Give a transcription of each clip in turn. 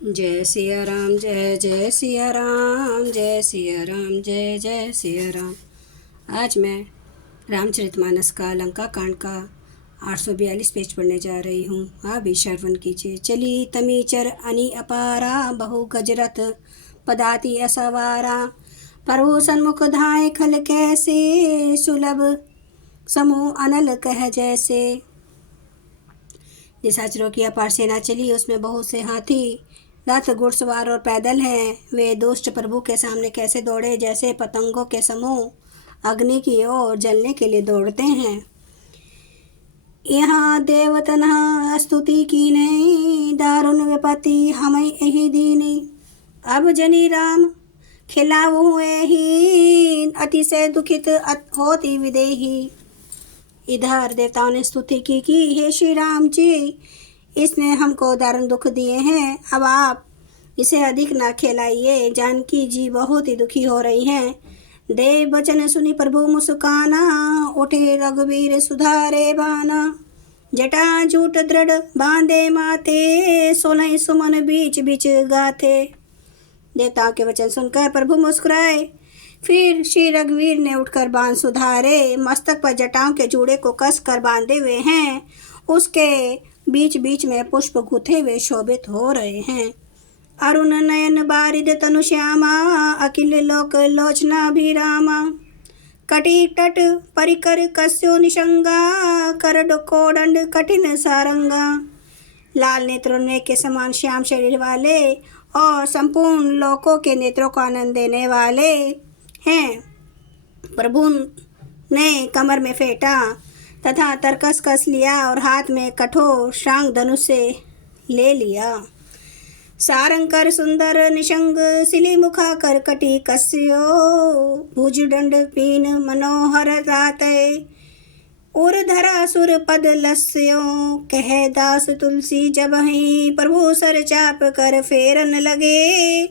जय सिया राम, जय जय सिया राम, जय सिया राम, जय जय सिया राम। आज मैं रामचरितमानस का लंका कांड का 842 पेज पढ़ने जा रही हूँ। आप भी श्रवण कीजिए। चली तमीचर अनि अपारा, बहु गजरथ पदाति असवारा। प्रभु सन्मुख धाय खल कैसे, सुलभ समूह अनल कह जैसे। निशाचरों की अपार सेना चली, उसमें बहुत से हाथी, रथ, घुड़सवार और पैदल हैं। वे दुष्ट प्रभु के सामने कैसे दौड़े, जैसे पतंगों के समूह अग्नि की ओर जलने के लिए दौड़ते हैं। यहाँ देवतन स्तुति की नहीं, दारुण विपत्ति हमें यही दीनी। अब जनी राम खिलाव हुए ही, अतिशय दुखित होती विदेही। इधर देवताओं ने स्तुति की कि हे श्री राम जी, इसने हमको दारुण दुख दिए हैं, अब आप इसे अधिक ना खिलाइए। जानकी जी बहुत ही दुखी हो रही हैं। देव वचन सुनी प्रभु मुस्काना, उठे रघुवीर सुधारे बाना। जटा जूट दृढ़ बांधे माथे, 16 सुमन बीच बीच गाथे। देवताओं के वचन सुनकर प्रभु मुस्कुराए। फिर श्री रघुवीर ने उठकर बांध सुधारे। मस्तक पर जटाओं के जूड़े को कस कर बांधे हुए हैं। उसके बीच बीच में पुष्प गुथे हुए शोभित हो रहे हैं। अरुण नयन बारिद तनु श्यामा, अखिल लोक लोचना भी रामा। कटी तट परिकर कस्यो निशंगा, कर कोदंड कठिन सारंगा। लाल नेत्रों के समान श्याम शरीर वाले और संपूर्ण लोकों के नेत्रों को आनंद देने वाले हैं। प्रभु ने कमर में फेंटा तथा तरकस कस लिया और हाथ में कठोर शांग धनुष से ले लिया। सारंकर सुंदर निशंग, सिली मुखा करकटी कस्यो। भुजदंड पीन मनोहर राते, उर्धरा सुर पद लस्यो। कह दास तुलसी जब ही, प्रभु सर चाप कर फेरन लगे।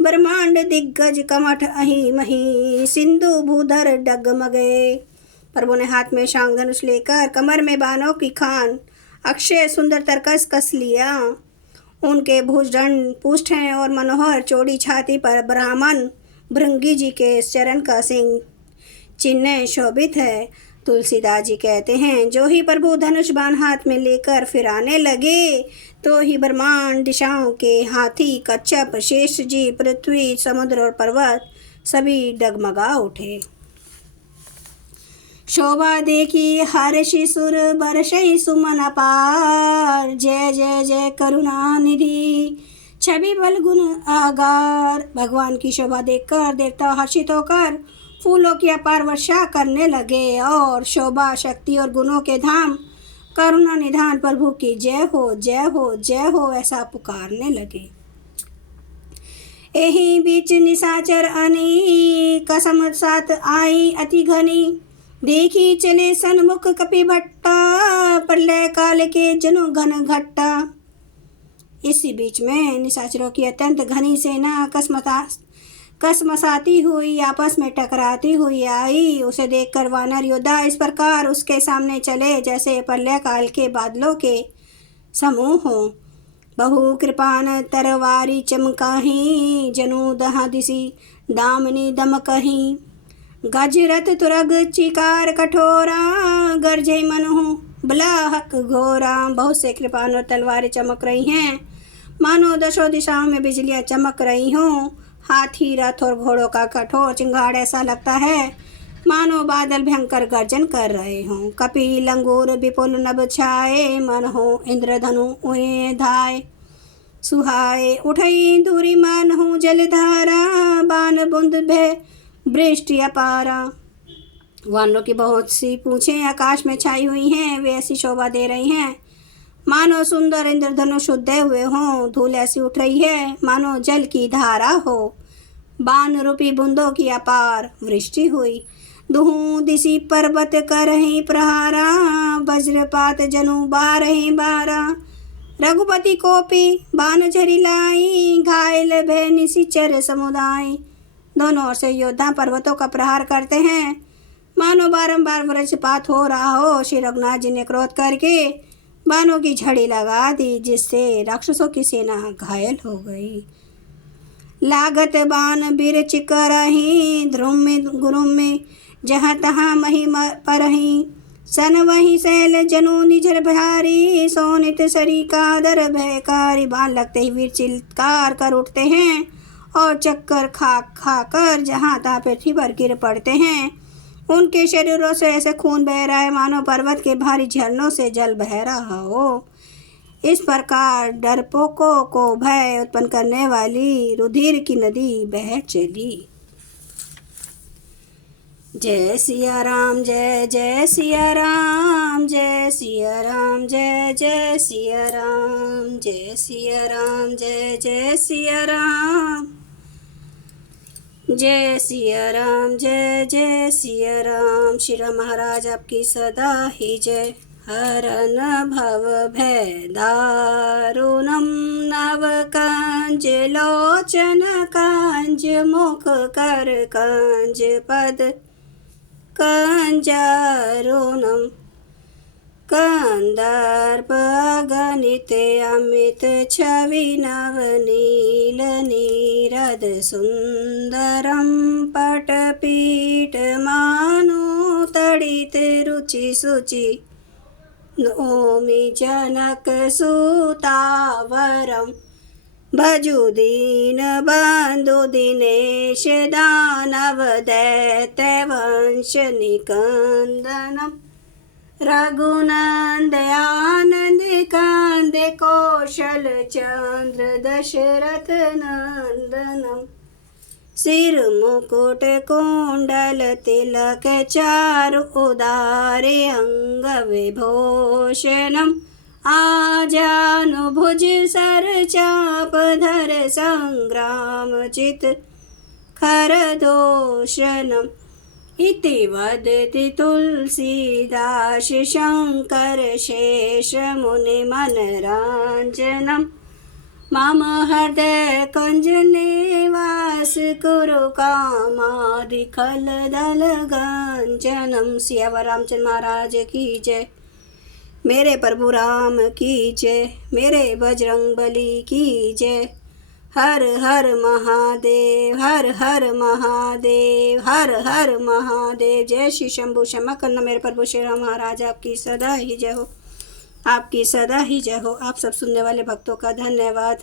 ब्रह्मांड दिग्गज कमठ अही मही, सिंधु भूधर डगमगे। प्रभु ने हाथ में शांग धनुष लेकर कमर में बाणों की खान अक्षय सुंदर तरकस कस लिया। उनके भुजदंड पुष्ट हैं और मनोहर चौड़ी छाती पर ब्राह्मण भृंगी जी के चरण का सिंह चिन्ह शोभित है। तुलसीदास जी कहते हैं, जो ही प्रभु धनुष बाण हाथ में लेकर फिर आने लगे, तो ही ब्रह्मांड दिशाओं के हाथी, कच्छप, शेष जी, पृथ्वी, समुद्र और पर्वत सभी डगमगा उठे। शोभा देखी हर्षि सुर, बरसई सुमन अपार। जय जय जय करुणा निधि, छवि बल गुण आगार। भगवान की शोभा देखकर देवता हर्षित होकर फूलों की अपार वर्षा करने लगे और शोभा, शक्ति और गुणों के धाम करुणा निधान प्रभु की जय हो, जय हो, जय हो ऐसा पुकारने लगे। यही बीच निशाचर अनी, कसम साथ आई अति घनी। देखी चले सन्मुख कपि भट्टा, प्रलय काल के जनु घन घट्टा। इसी बीच में निशाचरों की अत्यंत घनी सेना कसमसाती हुई आपस में टकराती हुई आई। उसे देखकर वानर योद्धा इस प्रकार उसके सामने चले, जैसे प्रलय काल के बादलों के समूह हो। बहु कृपान तरवारी चमकाही, जनु दहा दिसी दामनी दमकही। गजरथ तुरग चिकार कठोरा, गरजे मनहु बलाहक घोरा। बहुत से कृपान और तलवारें चमक रही हैं, मानो दशों दिशाओं में बिजलियां चमक रही हों। हाथी, रथ और घोड़ों का कठोर चिंगाड़ ऐसा लगता है मानो बादल भयंकर गर्जन कर रहे हों। कपि लंगूर विपुल नभ छाए, मन हो इंद्रधनु उए धाय। सुहाए उठई दूरी मानहु जलधारा, बान बुंद भय वृष्टि अपारा। वानरों की बहुत सी पूंछें आकाश में छाई हुई हैं। वे ऐसी शोभा दे रही हैं मानो सुंदर इंद्रधनुष उदय हुए हों। धूल ऐसी उठ रही है मानो जल की धारा हो। बाण रूपी बूंदों की अपार वृष्टि हुई। दुहू दिशी पर्वत करही प्रहारा, वज्रपात जनु बारही बारा। रघुपति कोपी बाण झरी लाई, घायल भय निशिचर समुदाय। दोनों ओर से योद्धा पर्वतों का प्रहार करते हैं, मानो बारंबार वज्रपात हो रहा हो। श्री रघुनाथ जी ने क्रोध करके बाणों की झड़ी लगा दी, जिससे राक्षसों की सेना घायल हो गई। लागत बाण बिरच करहीं, ध्रुम में गुरुम में जहाँ तहाँ मही परहीं। सन वही शैल जनु निझर भारी, सोनित सरी का दर भयकारी। बाण लगते ही वीर चिल्कार कर उठते हैं और चक्कर खा खा कर जहाँ तहाँ पृथ्वी पर गिर पड़ते हैं। उनके शरीरों से ऐसे खून बह रहा है मानो पर्वत के भारी झरनों से जल बह रहा हो। इस प्रकार डरपोकों को भय उत्पन्न करने वाली रुधिर की नदी बह चली। जय सिया राम, जय जय सिया राम, जय सिया राम, जय जय सिया राम, जय सिया राम, जय जय सिया राम, जय सिया राम, जय जय सिया राम। श्री राम महाराज आपकी सदा ही जय। हरन भव भय दारुणम नव कंज लोचन कंज मुख कर कंज पद कंजरुणम कंदर्प गणित अमित छवि नवनील नीरद सुंदरम पटपीठ मानो तड़ित रुचि सुचि नौमि जनक सुतावरम भजु दीन बंधु दिनेश दानव दैत्य वंश निकंदनम रघुनंद आनंद कांद कौशल चंद्र दशरथ नंदनम सिर मुकुट कुंडल तिलक चारु उदारे अंग विभूषणम आजानुभुज सर चाप धर संग्राम चित खरदूषणम इति वदति तुलसीदास शंकर शेष मुनि मनरांजनम मम हृदय कुंज निवास कुरु कामादि खल दल गंजनम। सियावर रामचंद्र महाराज की जय। मेरे प्रभु राम की जय। मेरे बजरंग बली की जय। हर हर महादेव, हर हर महादेव, हर हर महादेव। जय श्री शंभु। क्षमा करना मेरे प्रभु श्री राम महाराज, आपकी सदा ही जय हो, आपकी सदा ही जय हो। आप सब सुनने वाले भक्तों का धन्यवाद।